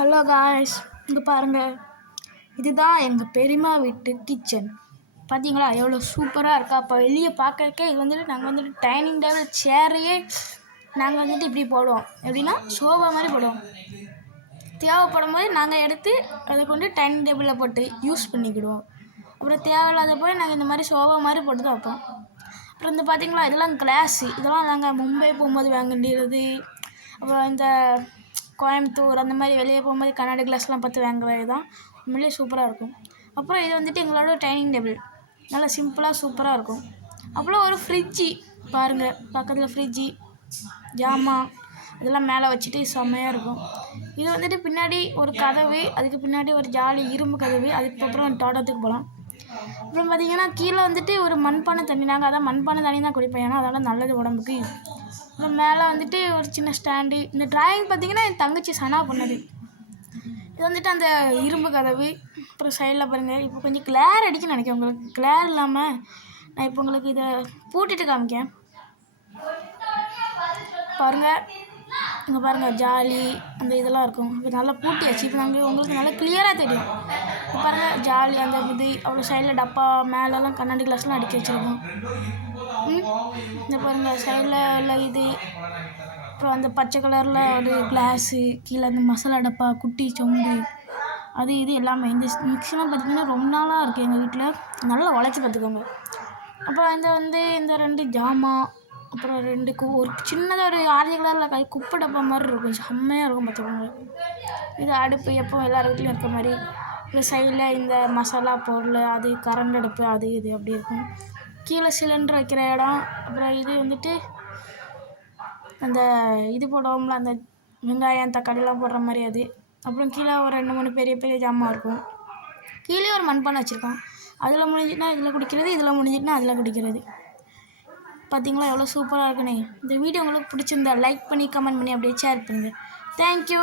Hello guys, இங்கே பாருங்கள். இதுதான் எங்கள் பெரியம்மா வீட்டு கிச்சன். பார்த்தீங்களா எவ்வளோ சூப்பராக இருக்கா? அப்போ வெளியே பார்க்கறக்கே இது வந்துட்டு நாங்கள் வந்துட்டு டைனிங் டேபிள் சேரையே நாங்கள் வந்துட்டு இப்படி போடுவோம். எப்படின்னா சோஃபா மாதிரி போடுவோம். தேவைப்படும் போது நாங்கள் எடுத்து அதை கொண்டு டைனிங் டேபிளில் போட்டு யூஸ் பண்ணிக்கிடுவோம். அப்புறம் தேவையில்லாத போய் நாங்கள் இந்த மாதிரி சோஃபா மாதிரி போட்டு தான் வைப்போம். அப்புறம் இந்த பார்த்தீங்களா இதெல்லாம் கிளாஸு. இதெல்லாம் நாங்கள் மும்பை போகும்போது வாங்க வேண்டியது. அப்புறம் இந்த கோயம்புத்தூர் அந்த மாதிரி வெளியே போகும்போது கண்ணாடி கிளாஸ்லாம் பார்த்து வாங்குறது தான். உண்மையிலேயே சூப்பராக இருக்கும். அப்புறம் இது வந்துட்டு எங்களோட டைனிங் டேபிள் நல்லா சிம்பிளாக சூப்பராக இருக்கும். அப்புறம் ஒரு ஃப்ரிட்ஜி பாருங்கள், பக்கத்தில் ஃப்ரிட்ஜி ஜாமான் இதெல்லாம் மேலே வச்சுட்டு செம்மையாக இருக்கும். இது வந்துட்டு பின்னாடி ஒரு கதவு, அதுக்கு பின்னாடி ஒரு ஜாலி இரும்பு கதவு. அதுக்கப்புறம் தோட்டத்துக்கு போகலாம். அப்புறம் பார்த்திங்கன்னா கீழே வந்துட்டு ஒரு மண்பானை தண்ணி. நாங்கள் அதான் மண்பானை தண்ணி தான் குடிப்போம், ஏன்னா அதெல்லாம் நல்லது உடம்புக்கு. அப்புறம் மேலே வந்துட்டு ஒரு சின்ன ஸ்டாண்டு. இந்த ட்ராயிங் பார்த்திங்கன்னா என் தங்கச்சி சனா பண்ணது. இது வந்துட்டு அந்த இரும்பு கதவு. அப்புறம் சைடில் பாருங்கள், இப்போ கொஞ்சம் கிளேர் அடிக்குன்னு நினைக்கிறேன். உங்களுக்கு கிளேர் இல்லாமல் நான் இப்போ உங்களுக்கு இதை பூட்டிட்டு காமிக்கேன் பாருங்கள். இங்கே பாருங்கள் ஜாலி அந்த இதெல்லாம் இருக்கும். இப்போ நல்லா பூட்டியாச்சு. இப்போ நாங்கள் உங்களுக்கு நல்லா கிளியராக தெரியும். இப்போ பாருங்கள் ஜாலி அந்த இது. அவ்வளோ சைடில் டப்பா மேலெல்லாம் கண்ணாடி கிளாஸ்லாம் அடிக்க வச்சுருக்கோம். இந்த பாருங்கள் சைடில் உள்ள இது. அப்புறம் அந்த பச்சை கலரில் ஒரு கிளாஸு, கீழே அந்த மசாலா டப்பா, குட்டி சொம்பு, அது இது எல்லாமே. இந்த மிக்ஸிலாம் பார்த்திங்கன்னா ரொம்ப நாளாக இருக்குது எங்கள் வீட்டில். நல்லா உழைச்சி பார்த்துக்கோங்க. அப்புறம் இந்த 2 ஜாமான். அப்புறம் 2 ஒரு சின்னதாக ஒரு ஆரஞ்சு கலரில் குப்பை டப்பா மாதிரி இருக்கும். செம்மையாக இருக்கும் பார்த்துக்கோங்க. இது அடுப்பு எப்போ எல்லார் வீட்லையும் இருக்க மாதிரி. அப்புறம் சைடில் இந்த மசாலா பொருள், அது கரண்ட் அடுப்பு, அது இது அப்படி இருக்கும். கீழே சிலிண்டர் வைக்கிற இடம். அப்புறம் இது வந்துட்டு அந்த இது போடுவோம்ல, அந்த வெங்காயம் தக்காளிலாம் போடுற மாதிரி அது. அப்புறம் கீழே ஒரு 2-3 பெரிய பெரிய ஜாமான் இருக்கும். கீழே ஒரு மண்பானை வச்சுருக்கோம். அதில் முடிஞ்சிட்டுனா இதில் குடிக்கிறது, இதில் முடிஞ்சிட்டுனா அதில் குடிக்கிறது. பார்த்தீங்களா எவ்வளோ சூப்பராக இருக்குன்னு. இந்த வீடியோ உங்களுக்கு பிடிச்சிருந்தா லைக் பண்ணி கமெண்ட் பண்ணி அப்படியே ஷேர் பண்ணுங்கள். தேங்க்யூ.